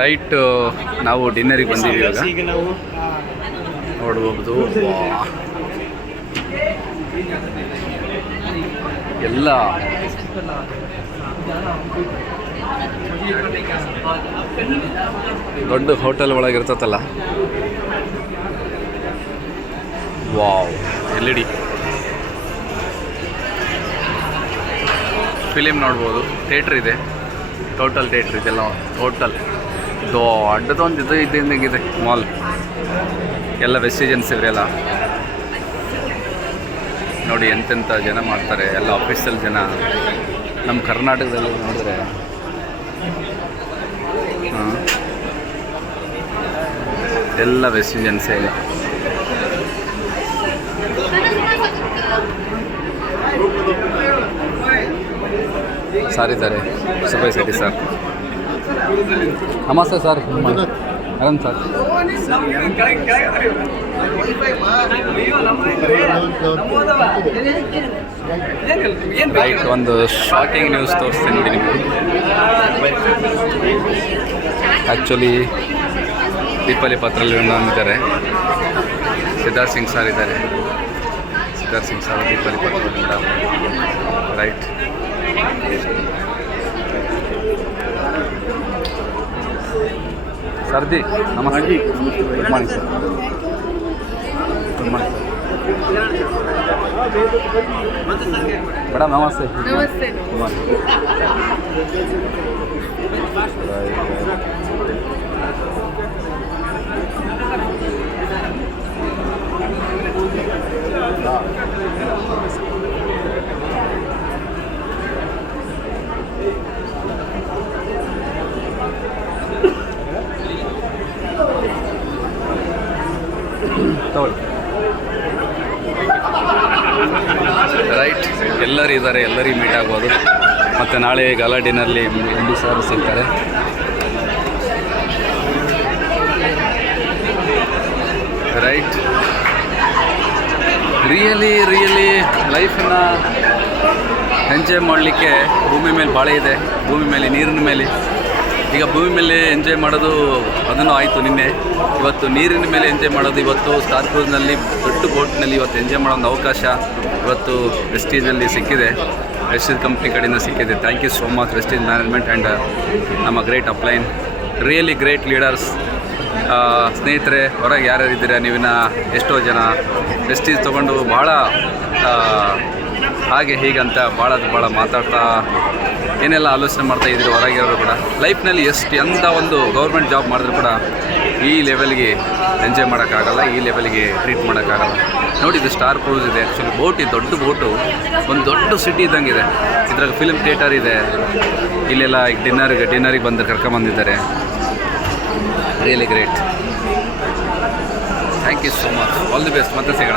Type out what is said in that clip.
Right, ನಾವು ಡಿನ್ನರಿಗೆ ಬಂದಿದ್ದೀವಿ ಈಗ. ನೋಡ್ಬೋದು ಎಲ್ಲ ದೊಡ್ಡ ಹೋಟೆಲ್ ಒಳಗೆ ಇರ್ತತಲ್ಲ. ವಾವ್, LED ಫಿಲಿಮ್ ನೋಡ್ಬೋದು. ಥಿಯೇಟ್ರ್ ಇದೆ, ಟೋಟಲ್ ಥಿಯೇಟ್ರ್ ಇದೆಲ್ಲ. ಟೋಟಲ್ ದೊಡ್ಡದೊಂದು ಇದು ಇದ್ದಂಗಿದೆ ಮಾಲ್. ಎಲ್ಲ ವೆಸ್ಟಿಜನ್ಸ್ ಇವರೆಲ್ಲ ನೋಡಿ ಎಂತೆಂಥ ಜನ ಮಾಡ್ತಾರೆ. ಎಲ್ಲ ಆಫೀಸಲ್ಲಿ ಜನ. ನಮ್ಮ ಕರ್ನಾಟಕದಲ್ಲಿ ನೋಡಿದ್ರೆ ಎಲ್ಲ ವೆಸ್ಟಿಜನ್ಸೇ. ಸರ್ ಇದ್ದಾರೆ, ಸುಬೈ ಸೆಟ್ಟಿ ಸರ್. ನಮಸ್ತೆ ಸರ್. ಆರಾಮ್ ಸರ್. ರೈಟ್, ಒಂದು ಶಾಕಿಂಗ್ ನ್ಯೂಸ್ ತೋರಿಸ್ತೀನಿ ನೋಡಿ ನಿಮಗೆ. ಆ್ಯಕ್ಚುಲಿ ದೀಪಾವಳಿ ಪತ್ರದಲ್ಲಿ ಇದ್ದಾರೆ, ಸಿದ್ಧಾರ್ಥ್ ಸಿಂಗ್ ಸರ್ ಇದ್ದಾರೆ. ಸಿದ್ಧಾರ್ಥ್ ಸಿಂಗ್ ಸರ್ ದೀಪಾವಳಿ ಪತ್ರದಲ್ಲಿ. ರೈಟ್, ಸರ್ದಿ ನಮಸ್ತೆ. Good morning sir. Good morning sir. Madam ನಮಸ್ತೆ. ನಮಸ್ತೆ. Good morning. ರೈಟ್, ಎಲ್ಲರೂ ಇದ್ದಾರೆ, ಎಲ್ಲರಿಗೂ ಮೀಟ್ ಆಗ್ಬೋದು. ಮತ್ತು ನಾಳೆ ಗಾಲಾ ಡಿನ್ನರ್ಲಿ MD ಸರ್ ಸಿಗ್ತಾರೆ. ರೈಟ್, ರಿಯಲಿ ಲೈಫನ್ನು ಎಂಜಾಯ್ ಮಾಡಲಿಕ್ಕೆ ಭೂಮಿ ಮೇಲೆ ಭಾಳ ಇದೆ. ಭೂಮಿ ಮೇಲೆ, ನೀರಿನ ಮೇಲೆ. ಈಗ ಭೂಮಿ ಮೇಲೆ ಎಂಜಾಯ್ ಮಾಡೋದು ಅದನ್ನು ಆಯಿತು ನಿನ್ನೆ. ಇವತ್ತು ನೀರಿನ ಮೇಲೆ ಎಂಜಾಯ್ ಮಾಡೋದು. ಇವತ್ತು ಸ್ಟಾರ್ ಕ್ರೂಸ್ನಲ್ಲಿ ದೊಡ್ಡ ಬೋಟ್ನಲ್ಲಿ ಇವತ್ತು ಎಂಜಾಯ್ ಮಾಡೋ ಒಂದು ಅವಕಾಶ ಇವತ್ತು ವೆಸ್ಟೀಜಲ್ಲಿ ಸಿಕ್ಕಿದೆ. ವೆಸ್ಟೀಜ್ ಕಂಪ್ನಿ ಕಡೆಯಿಂದ ಸಿಕ್ಕಿದೆ. Thank you so much Vestige management and ನಮ್ಮ great upline. Really great leaders. ಸ್ನೇಹಿತರೆ, ಹೊರಗೆ ಯಾರ್ಯಾರಿದ್ದೀರಾ ನೀವಿನ ಎಷ್ಟೋ ಜನ ವೆಸ್ಟೀಜ್ ತೊಗೊಂಡು ಭಾಳ ಹಾಗೆ ಹೀಗಂತ ಭಾಳ ಮಾತಾಡ್ತಾ ಏನೆಲ್ಲ ಆಲೋಚನೆ ಮಾಡ್ತಾಯಿದ್ರು ಹೊರಗಿರೋರು ಕೂಡ. ಲೈಫ್ನಲ್ಲಿ ಎಂಥ ಒಂದು ಗೌರ್ಮೆಂಟ್ ಜಾಬ್ ಮಾಡಿದ್ರು ಕೂಡ ಈ ಲೆವೆಲ್ಗೆ ಎಂಜಾಯ್ ಮಾಡೋಕ್ಕಾಗಲ್ಲ, ಈ ಲೆವೆಲ್ಗೆ ಟ್ರೀಟ್ ಮಾಡೋಕ್ಕಾಗಲ್ಲ. ನೋಡಿ, ಇದು ಸ್ಟಾರ್ ಕ್ರೂಸ್ ಇದೆ. ಆ್ಯಕ್ಚುಲಿ ಬೋಟ್, ಇದು ದೊಡ್ಡ ಬೋಟು, ಒಂದು ದೊಡ್ಡ ಸಿಟಿ ಇದ್ದಂಗೆ ಇದೆ. ಇದ್ರಾಗ ಫಿಲ್ಮ್ ಥಿಯೇಟರ್ ಇದೆ. ಇಲ್ಲೆಲ್ಲ ಈಗ ಡಿನ್ನರಿಗೆ ಬಂದು ಕರ್ಕೊಂಬಂದಿದ್ದಾರೆ. Really great. Thank you so much. All the best. ಮತ್ತೆ ಸಿಗೋಣ.